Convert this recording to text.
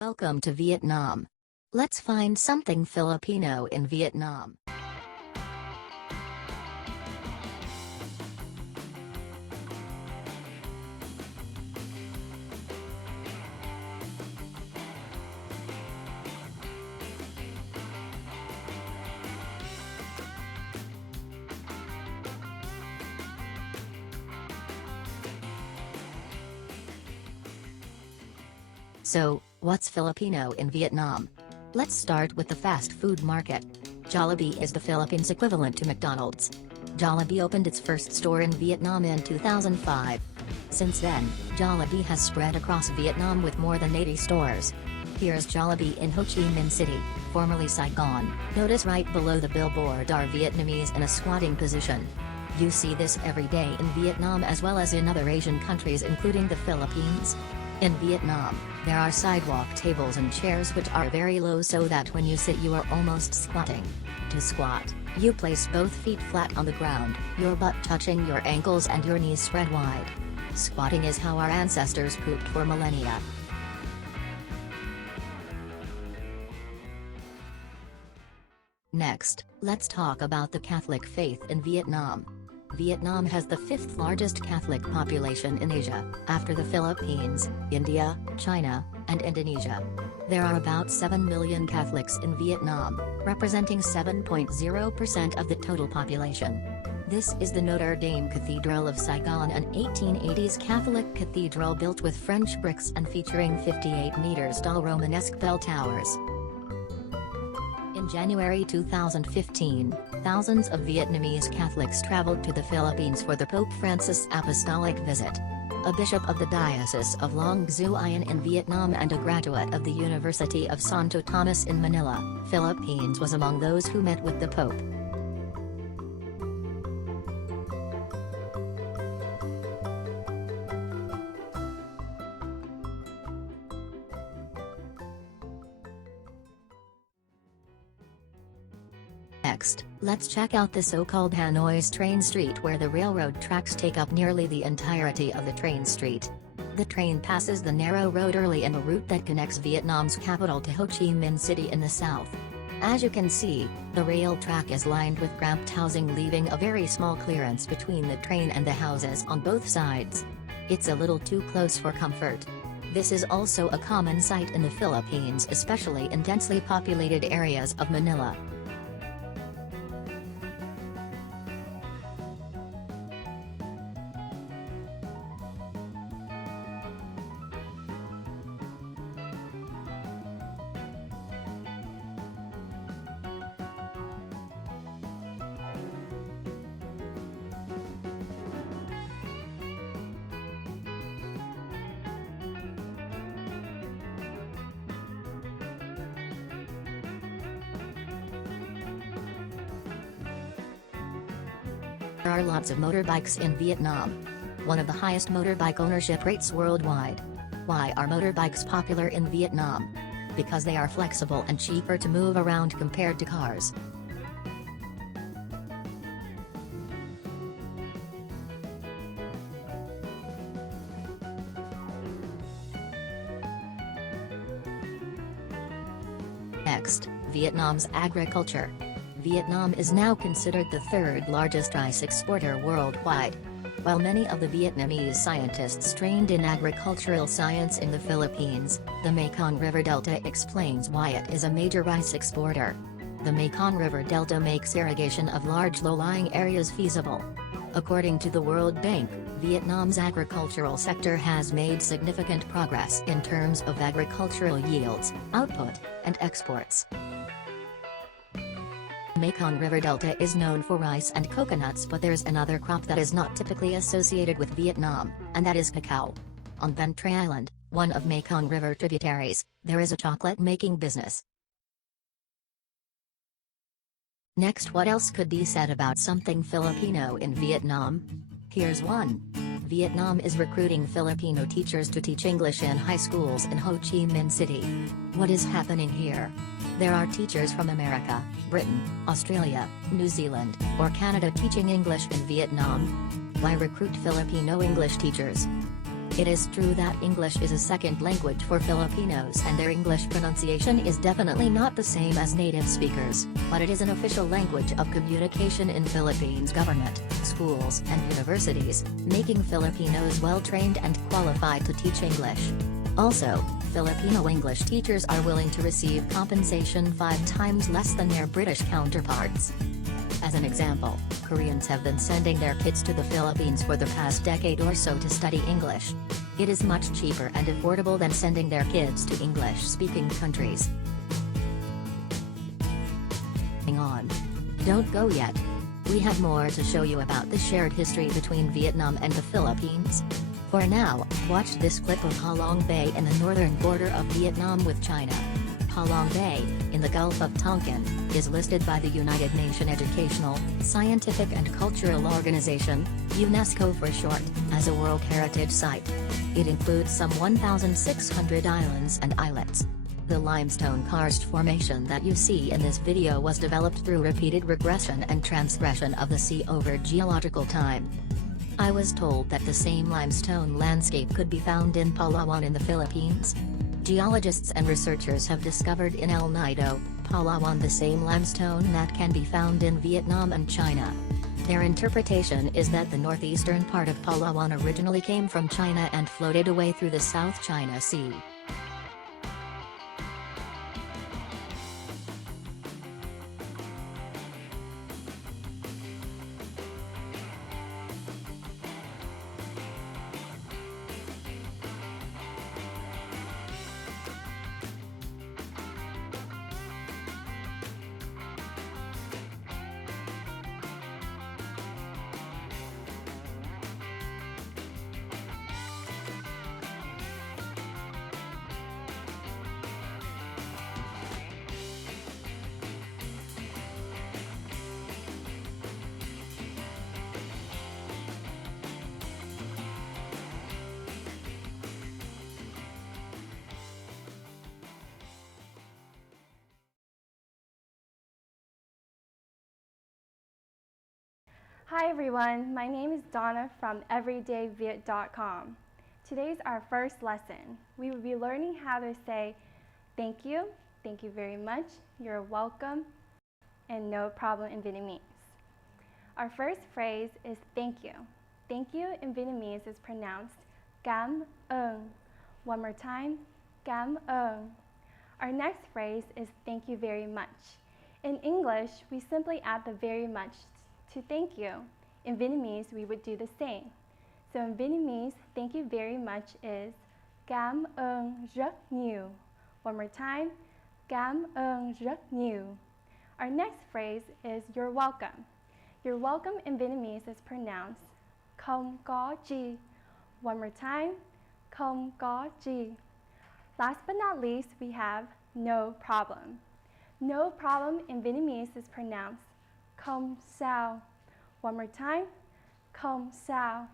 Welcome to Vietnam. Let's find something Filipino in Vietnam. So, what's Filipino in Vietnam? Let's start with the fast food market. Jollibee is the Philippines equivalent to McDonald's. Jollibee opened its first store in Vietnam in 2005. Since then, Jollibee has spread across Vietnam with more than 80 stores. Here's Jollibee in Ho Chi Minh City, formerly Saigon. Notice right below the billboard are Vietnamese in a squatting position. You see this every day in Vietnam as well as in other Asian countries including the Philippines. In Vietnam, there are sidewalk tables and chairs which are very low so that when you sit you are almost squatting. To squat, you place both feet flat on the ground, your butt touching your ankles and your knees spread wide. Squatting is how our ancestors pooped for millennia. Next, let's talk about the Catholic faith in Vietnam. Vietnam has the fifth largest Catholic population in Asia, after the Philippines, India, China, and Indonesia. There are about 7 million Catholics in Vietnam, representing 7.0% of the total population. This is the Notre Dame Cathedral of Saigon, an 1880s Catholic cathedral built with French bricks and featuring 58 meters tall Romanesque bell towers. In January 2015, thousands of Vietnamese Catholics traveled to the Philippines for the Pope Francis' apostolic visit. A bishop of the Diocese of Long Xuyen in Vietnam and a graduate of the University of Santo Tomas in Manila, Philippines was among those who met with the Pope. Next, let's check out the so-called Hanoi's train street where the railroad tracks take up nearly the entirety of the train street. The train passes the narrow road early in the route that connects Vietnam's capital to Ho Chi Minh City in the south. As you can see, the rail track is lined with cramped housing, leaving a very small clearance between the train and the houses on both sides. It's a little too close for comfort. This is also a common sight in the Philippines, especially in densely populated areas of Manila. There are lots of motorbikes in Vietnam. One of the highest motorbike ownership rates worldwide. Why are motorbikes popular in Vietnam? Because they are flexible and cheaper to move around compared to cars. Next, Vietnam's agriculture. Vietnam is now considered the third largest rice exporter worldwide. While many of the Vietnamese scientists trained in agricultural science in the Philippines, the Mekong River Delta explains why it is a major rice exporter. The Mekong River Delta makes irrigation of large low-lying areas feasible. According to the World Bank, Vietnam's agricultural sector has made significant progress in terms of agricultural yields, output, and exports. Mekong River Delta is known for rice and coconuts, but there's another crop that is not typically associated with Vietnam, and that is cacao. On Van Tre Island, one of Mekong River tributaries, there is a chocolate-making business. Next, what else could be said about something Filipino in Vietnam? Here's one. Vietnam is recruiting Filipino teachers to teach English in high schools in Ho Chi Minh City. What is happening here? There are teachers from America, Britain, Australia, New Zealand, or Canada teaching English in Vietnam. Why recruit Filipino English teachers? It is true that English is a second language for Filipinos and their English pronunciation is definitely not the same as native speakers, but it is an official language of communication in Philippines government, schools and universities, making Filipinos well-trained and qualified to teach English. Also, Filipino English teachers are willing to receive compensation 5 times less than their British counterparts. As an example, Koreans have been sending their kids to the Philippines for the past decade or so to study English. It is much cheaper and affordable than sending their kids to English-speaking countries. Hang on. Don't go yet. We have more to show you about the shared history between Vietnam and the Philippines. For now, watch this clip of Ha Long Bay in the northern border of Vietnam with China. Ha Long Bay, in the Gulf of Tonkin, is listed by the United Nations Educational, Scientific and Cultural Organization, UNESCO for short, as a World Heritage Site. It includes some 1,600 islands and islets. The limestone karst formation that you see in this video was developed through repeated regression and transgression of the sea over geological time. I was told that the same limestone landscape could be found in Palawan in the Philippines. Geologists and researchers have discovered in El Nido, Palawan the same limestone that can be found in Vietnam and China. Their interpretation is that the northeastern part of Palawan originally came from China and floated away through the South China Sea. Hi everyone, my name is Donna from everydayviet.com. Today's our first lesson. We will be learning how to say thank you very much, you're welcome, and no problem in Vietnamese. Our first phrase is thank you. Thank you in Vietnamese is pronounced cảm ơn. One more time, cảm ơn. Our next phrase is thank you very much. In English, we simply add the very much to thank you. In Vietnamese, we would do the same. So in Vietnamese, thank you very much is cảm ơn rất nhiều. One more time, cảm ơn rất nhiều. Our next phrase is you're welcome. You're welcome in Vietnamese is pronounced không có chi. One more time, không có chi. Last but not least, we have no problem. No problem in Vietnamese is pronounced không sao. One more time, không sao.